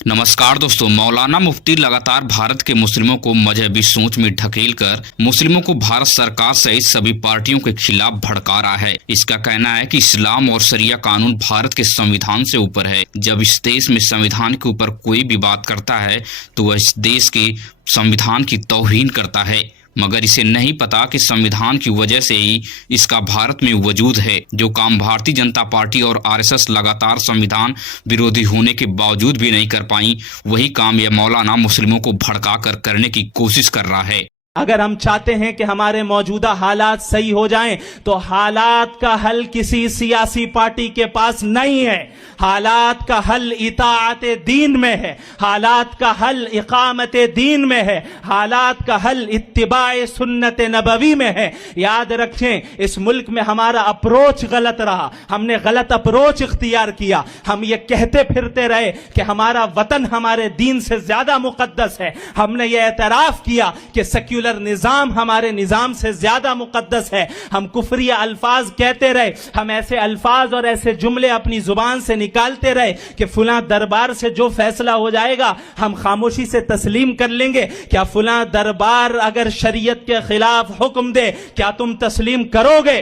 नमस्कार दोस्तों, मौलाना मुफ्ती लगातार भारत के मुस्लिमों को मजहबी सोच में ढकेलकर मुस्लिमों को भारत सरकार सहित सभी पार्टियों के खिलाफ भड़का रहा है। इसका कहना है कि इस्लाम और शरिया कानून भारत के संविधान से ऊपर है। जब इस देश में संविधान के ऊपर कोई भी बात करता है तो वह इस देश के संविधान की तौहीन करता है, मगर इसे नहीं पता कि संविधान की वजह से ही इसका भारत में वजूद है। जो काम भारतीय जनता पार्टी और आरएसएस लगातार संविधान विरोधी होने के बावजूद भी नहीं कर पाई, वही काम यह मौलाना मुस्लिमों को भड़का कर करने की कोशिश कर रहा है। अगर हम चाहते हैं कि हमारे मौजूदा हालात सही हो जाएं, तो हालात का हल किसी सियासी पार्टी के पास नहीं है। हालात का हल इताअत दीन में है, हालात का हल इकामत दीन में है, हालात का हल इत्तिबाए सुन्नत नबवी में है। याद रखें, इस मुल्क में हमारा अप्रोच गलत रहा, हमने गलत अप्रोच इख्तियार किया। हम ये कहते फिरते रहे कि हमारा वतन हमारे दीन से ज्यादा मुकद्दस है। हमने ये एतराफ किया कि सेक्युलर निजाम हमारे निजाम से ज्यादा मुकद्दस है। हम कुफरिया अल्फाज कहते रहे, हम ऐसे अल्फाज और ऐसे जुमले अपनी जुबान से निकालते रहे कि फुला दरबार से जो फैसला हो जाएगा हम खामोशी से तस्लीम कर लेंगे। क्या फुला दरबार अगर शरीयत के खिलाफ हुक्म दे, क्या तुम तस्लीम करोगे?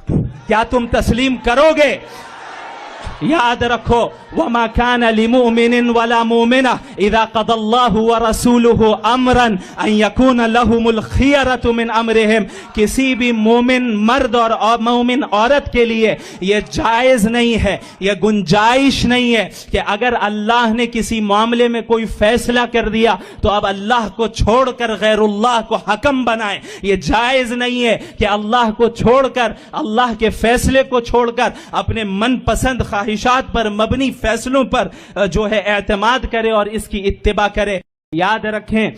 क्या तुम तस्लीम करोगे? याद रखो, वमा कान लिमुमिनिन वला मुमिना इज़ा क़दल्लाहु व रसूलुहु अमरन अन यकून लहुमुल खियरतु मिन अमरिहिम। किसी भी मोमिन मर्द और मोमिन औरत के लिए यह जायज नहीं है, यह गुंजाइश नहीं है कि अगर अल्लाह ने किसी मामले में कोई फैसला कर दिया तो अब अल्लाह को छोड़कर गैरुल्लाह को हकम बनाए। यह जायज नहीं है कि अल्लाह को छोड़कर, अल्लाह के फैसले को छोड़कर अपने मनपसंद ख्वाहिशात पर मबनी फैसलों पर जो है एतमाद करे और इसकी इत्तिबा करे। याद रखें,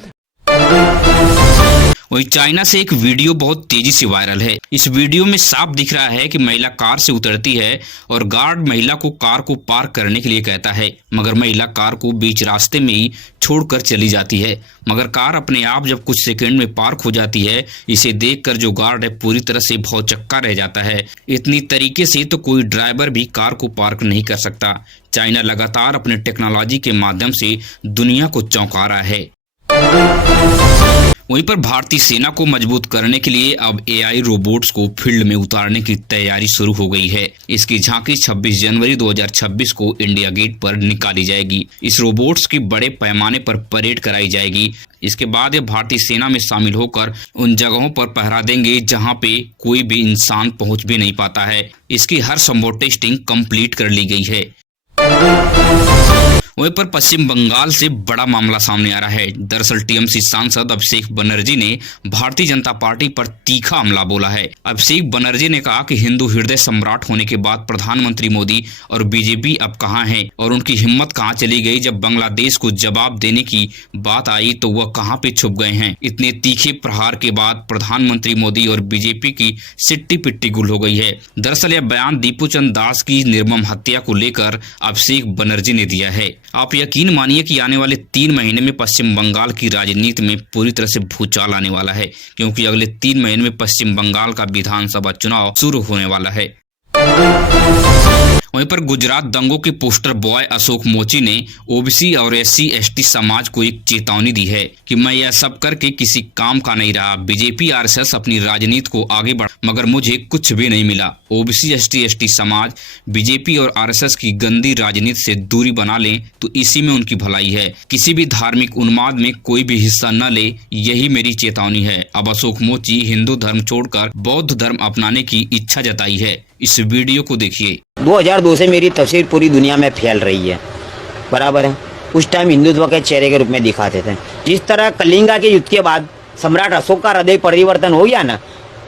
वही चाइना से एक वीडियो बहुत तेजी से वायरल है। इस वीडियो में साफ दिख रहा है कि महिला कार से उतरती है और गार्ड महिला को कार को पार करने के लिए कहता है, मगर महिला कार को बीच रास्ते में ही छोड़कर चली जाती है। मगर कार अपने आप जब कुछ सेकंड में पार्क हो जाती है, इसे देखकर जो गार्ड है पूरी तरह से भौचक्का रह जाता है। इतनी तरीके से तो कोई ड्राइवर भी कार को पार्क नहीं कर सकता। चाइना लगातार अपने टेक्नोलॉजी के माध्यम से दुनिया को चौंका रहा है। वहीं पर भारतीय सेना को मजबूत करने के लिए अब एआई रोबोट्स को फील्ड में उतारने की तैयारी शुरू हो गई है। इसकी झांकी 26 जनवरी 2026 को इंडिया गेट पर निकाली जाएगी। इस रोबोट्स की बड़े पैमाने पर परेड कराई जाएगी। इसके बाद ये भारतीय सेना में शामिल होकर उन जगहों पर पहरा देंगे जहां पे कोई भी इंसान पहुंच भी नहीं पाता है। इसकी हर संभव टेस्टिंग कंप्लीट कर ली गई है। वहीं पर पश्चिम बंगाल से बड़ा मामला सामने आ रहा है। दरअसल टीएमसी सांसद अभिषेक बनर्जी ने भारतीय जनता पार्टी पर तीखा हमला बोला है। अभिषेक बनर्जी ने कहा कि हिंदू हृदय सम्राट होने के बाद प्रधानमंत्री मोदी और बीजेपी अब कहां हैं और उनकी हिम्मत कहां चली गई। जब बांग्लादेश को जवाब देने की बात आई तो वह कहां पे छुप गए हैं। इतने तीखे प्रहार के बाद प्रधानमंत्री मोदी और बीजेपी की सिट्टी पिट्टी गुल हो गई है। दरअसल यह बयान दीपू चंद दास की निर्मम हत्या को लेकर अभिषेक बनर्जी ने दिया है। आप यकीन मानिए कि आने वाले 3 महीने में पश्चिम बंगाल की राजनीति में पूरी तरह से भूचाल आने वाला है, क्योंकि अगले 3 महीने में पश्चिम बंगाल का विधानसभा चुनाव शुरू होने वाला है। वहीं पर गुजरात दंगों के पोस्टर बॉय अशोक मोची ने ओबीसी और SC/ST समाज को एक चेतावनी दी है कि मैं यह सब करके किसी काम का नहीं रहा। बीजेपी आरएसएस अपनी राजनीति को आगे बढ़, मगर मुझे कुछ भी नहीं मिला। ओबीसी ST/ST समाज बीजेपी और आरएसएस की गंदी राजनीति से दूरी बना लें तो इसी में उनकी भलाई है। किसी भी धार्मिक उन्माद में कोई भी हिस्सा न ले, यही मेरी चेतावनी है। अब अशोक मोची हिंदू धर्म छोड़कर बौद्ध धर्म अपनाने की इच्छा जताई है। इस वीडियो को देखिए। 2002 से मेरी तस्वीर पूरी दुनिया में फैल रही है, बराबर है। उस टाइम हिंदुत्व के चेहरे के रूप में दिखाते थे। जिस तरह कलिंगा के युद्ध के बाद सम्राट अशोक का हृदय परिवर्तन हो गया ना,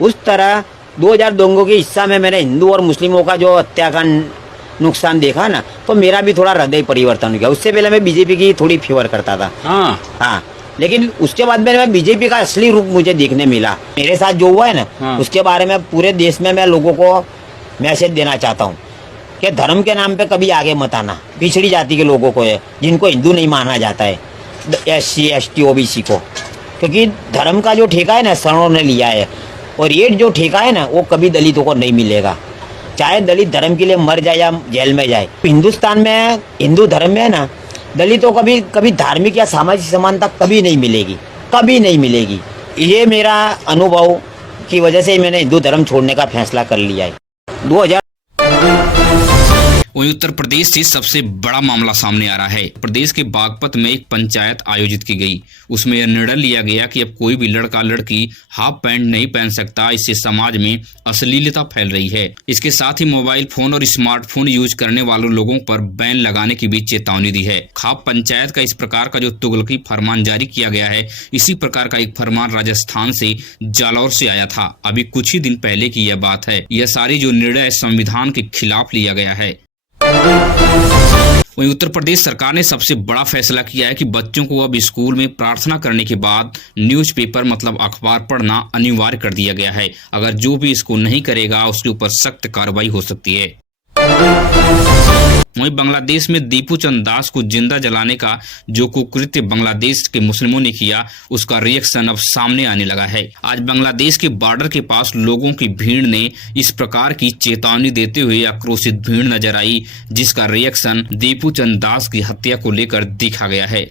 उस तरह 2000 दंगों के हिस्सा में मैंने हिंदू और मुस्लिमों का जो हत्या का नुकसान देखा ना, तो मेरा भी थोड़ा हृदय परिवर्तन हो गया। उससे पहले मैं बीजेपी की थोड़ी फेवर करता था, हाँ, लेकिन उसके बाद में बीजेपी का असली रूप मुझे देखने मिला। मेरे साथ जो हुआ है ना, उसके बारे में पूरे देश में मैं लोगों को मैसेज देना चाहता हूँ कि धर्म के नाम पे कभी आगे मत आना। पिछड़ी जाति के लोगों को है, जिनको हिंदू नहीं माना जाता है, SC/ST OBC को, क्योंकि धर्म का जो ठेका है ना सवर्णों ने लिया है, और ये जो ठेका है ना वो कभी दलितों को नहीं मिलेगा। चाहे दलित धर्म के लिए मर जाए या जेल में जाए। हिंदुस्तान में हिंदू धर्म में है ना दलितों को कभी कभी धार्मिक या सामाजिक समानता कभी नहीं मिलेगी, कभी नहीं मिलेगी। ये मेरा अनुभव की वजह से मैंने हिंदू धर्म छोड़ने का फैसला कर लिया है। 2000 वहीं उत्तर प्रदेश से सबसे बड़ा मामला सामने आ रहा है। प्रदेश के बागपत में एक पंचायत आयोजित की गई। उसमें यह निर्णय लिया गया कि अब कोई भी लड़का लड़की हाफ पैंट नहीं पहन सकता। इससे समाज में अश्लीलता फैल रही है। इसके साथ ही मोबाइल फोन और स्मार्टफोन यूज करने वालों लोगों पर बैन लगाने की भी चेतावनी दी है। खाप पंचायत का इस प्रकार का जो तुगलकी फरमान जारी किया गया है, इसी प्रकार का एक फरमान राजस्थान से जालौर से आया था। अभी कुछ ही दिन पहले की यह बात है। यह सारी जो निर्णय संविधान के खिलाफ लिया गया है। वहीं उत्तर प्रदेश सरकार ने सबसे बड़ा फैसला किया है कि बच्चों को अब स्कूल में प्रार्थना करने के बाद न्यूज़पेपर मतलब अखबार पढ़ना अनिवार्य कर दिया गया है। अगर जो भी इसको नहीं करेगा उसके ऊपर सख्त कार्रवाई हो सकती है। वहीं बांग्लादेश में दीपू चंद दास को जिंदा जलाने का जो कुकृत्य बांग्लादेश के मुस्लिमों ने किया, उसका रिएक्शन अब सामने आने लगा है। आज बांग्लादेश के बॉर्डर के पास लोगों की भीड़ ने इस प्रकार की चेतावनी देते हुए आक्रोशित भीड़ नजर आई, जिसका रिएक्शन दीपू चंद दास की हत्या को लेकर दिखा गया है।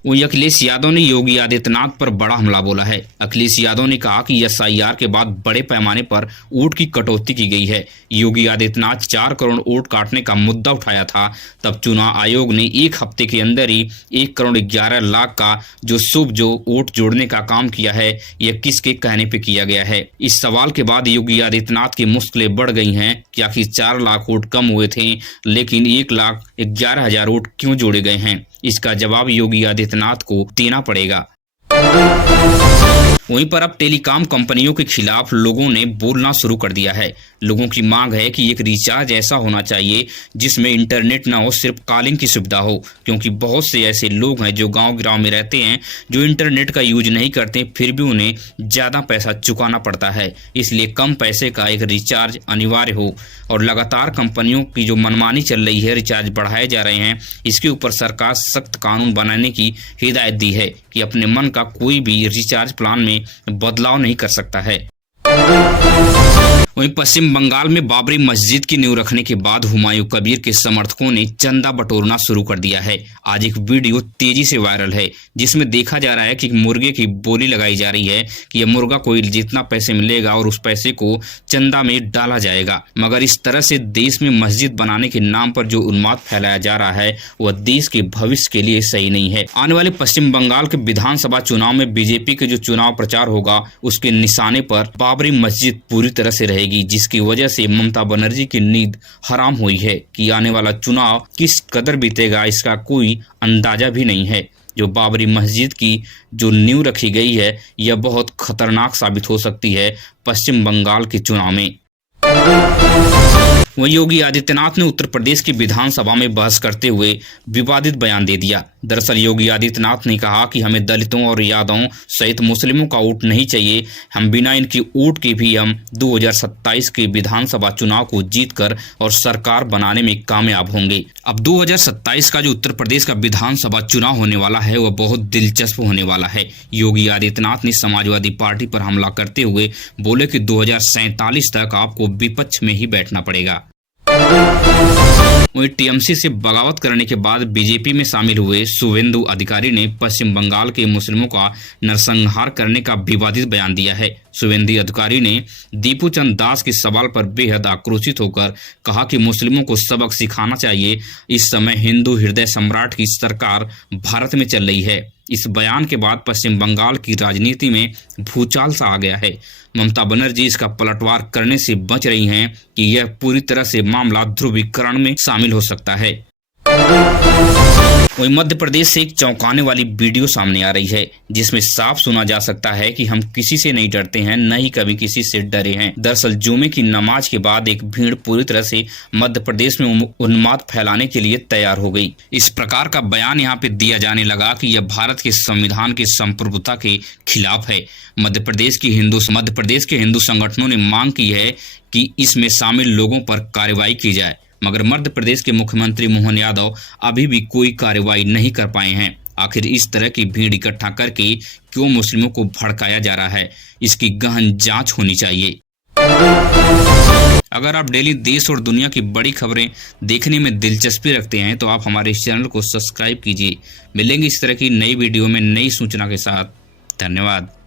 वहीं अखिलेश यादव ने योगी आदित्यनाथ पर बड़ा हमला बोला है। अखिलेश यादव ने कहा कि एसआईआर के बाद बड़े पैमाने पर वोट की कटौती की गई है। योगी आदित्यनाथ 4 करोड़ वोट काटने का मुद्दा उठाया था, तब चुनाव आयोग ने एक हफ्ते के अंदर ही 1 करोड़ 11 लाख का जो वोट जोड़ने का काम किया है, यह किसके कहने पे किया गया है? इस सवाल के बाद योगी आदित्यनाथ की मुश्किलें बढ़ गई हैं कि आखिर 4 लाख वोट कम हुए थे, लेकिन 1,11,000 वोट क्यों जोड़े गए हैं? इसका जवाब योगी आदित्यनाथ को देना पड़ेगा। वहीं पर अब टेलीकॉम कंपनियों के खिलाफ लोगों ने बोलना शुरू कर दिया है। लोगों की मांग है कि एक रिचार्ज ऐसा होना चाहिए जिसमें इंटरनेट ना हो, सिर्फ कॉलिंग की सुविधा हो, क्योंकि बहुत से ऐसे लोग हैं जो गांव में रहते हैं, जो इंटरनेट का यूज नहीं करते, फिर भी उन्हें ज़्यादा पैसा चुकाना पड़ता है। इसलिए कम पैसे का एक रिचार्ज अनिवार्य हो। और लगातार कंपनियों की जो मनमानी चल रही है, रिचार्ज बढ़ाए जा रहे हैं, इसके ऊपर सरकार सख्त कानून बनाने की हिदायत दी है कि अपने मन का कोई भी रिचार्ज प्लान में बदलाव नहीं कर सकता है। वहीं पश्चिम बंगाल में बाबरी मस्जिद की नींव रखने के बाद हुमायूं कबीर के समर्थकों ने चंदा बटोरना शुरू कर दिया है। आज एक वीडियो तेजी से वायरल है, जिसमें देखा जा रहा है कि मुर्गे की बोली लगाई जा रही है कि यह मुर्गा कोई जितना पैसे मिलेगा और उस पैसे को चंदा में डाला जाएगा। मगर इस तरह से देश में मस्जिद बनाने के नाम पर जो उन्माद फैलाया जा रहा है, वह देश के भविष्य के लिए सही नहीं है। आने वाले पश्चिम बंगाल के विधानसभा चुनाव में बीजेपी के जो चुनाव प्रचार होगा, उसके निशाने पर बाबरी मस्जिद पूरी तरह से रहेगी, जिसकी वजह से ममता बनर्जी की नींद हराम हुई है कि आने वाला चुनाव किस कदर बीतेगा, इसका कोई अंदाजा भी नहीं है। जो बाबरी मस्जिद की जो नींव रखी गई है, यह बहुत खतरनाक साबित हो सकती है पश्चिम बंगाल के चुनाव में। वहीं योगी आदित्यनाथ ने उत्तर प्रदेश की विधानसभा में बहस करते हुए विवादित बयान दे दिया। दरअसल योगी आदित्यनाथ ने कहा कि हमें दलितों और यादवों सहित मुस्लिमों का वोट नहीं चाहिए, हम बिना इनकी वोट के भी हम 2027 के विधानसभा चुनाव को जीतकर और सरकार बनाने में कामयाब होंगे। अब 2027 का जो उत्तर प्रदेश का विधानसभा चुनाव होने वाला है, वह बहुत दिलचस्प होने वाला है। योगी आदित्यनाथ ने समाजवादी पार्टी पर हमला करते हुए बोले कि 2047 तक आपको विपक्ष में ही बैठना पड़ेगा। वहीं टीएमसी से बगावत करने के बाद बीजेपी में शामिल हुए शुवेंदु अधिकारी ने पश्चिम बंगाल के मुस्लिमों का नरसंहार करने का विवादित बयान दिया है। शुवेंदु अधिकारी ने दीपू चंद दास के सवाल पर बेहद आक्रोशित होकर कहा कि मुस्लिमों को सबक सिखाना चाहिए। इस समय हिंदू हृदय सम्राट की सरकार भारत में चल रही है। इस बयान के बाद पश्चिम बंगाल की राजनीति में भूचाल सा आ गया है। ममता बनर्जी इसका पलटवार करने से बच रही हैं कि यह पूरी तरह से मामला ध्रुवीकरण में शामिल हो सकता है। वहीं मध्य प्रदेश से एक चौंकाने वाली वीडियो सामने आ रही है, जिसमें साफ सुना जा सकता है कि हम किसी से नहीं डरते हैं, न ही कभी किसी से डरे हैं। दरअसल जुमे की नमाज के बाद एक भीड़ पूरी तरह से मध्य प्रदेश में उन्माद फैलाने के लिए तैयार हो गई। इस प्रकार का बयान यहाँ पे दिया जाने लगा कि यह भारत के संविधान की संप्रभुता के खिलाफ है। मध्य प्रदेश के हिंदू संगठनों ने मांग की है कि इसमें शामिल लोगों पर कार्रवाई की जाए, मगर मध्य प्रदेश के मुख्यमंत्री मोहन यादव अभी भी कोई कार्रवाई नहीं कर पाए हैं। आखिर इस तरह की भीड़ इकट्ठा करके क्यों मुस्लिमों को भड़काया जा रहा है, इसकी गहन जांच होनी चाहिए। अगर आप डेली देश और दुनिया की बड़ी खबरें देखने में दिलचस्पी रखते हैं तो आप हमारे इस चैनल को सब्सक्राइब कीजिए। मिलेंगे इस तरह की नई वीडियो में नई सूचना के साथ। धन्यवाद।